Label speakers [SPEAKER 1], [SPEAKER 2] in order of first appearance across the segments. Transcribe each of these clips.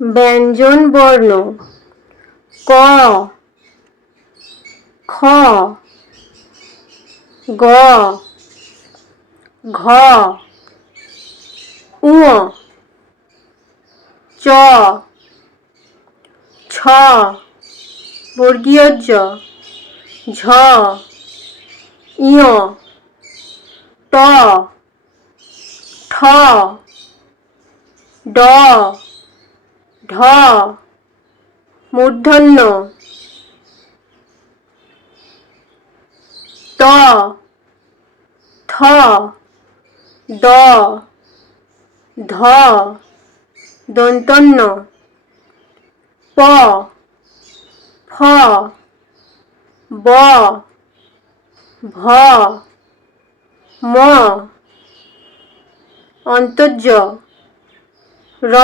[SPEAKER 1] ব্যঞ্জন বর্ণ। ক। খ। গ। ঘ। উ চ। ছ। বর্গীয় জ। ঝ। ইয় ট। ঠ। ড। ঢ মূর্ধন্য ত থ দ ধ দন্তন্য প ফ ব ভ ম অন্তর্য র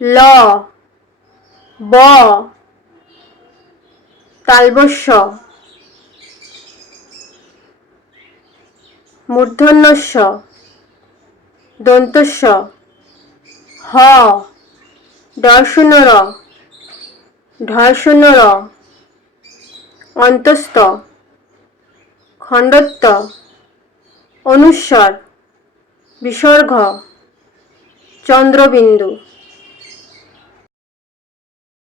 [SPEAKER 1] ল ব তালবস্য মূর্ধন্যস্য দন্তস্য হ দর্শনর ধর্ষণর অন্তস্থ খণ্ডত্ব অনুস্বর বিসর্গ চন্দ্রবিন্দু।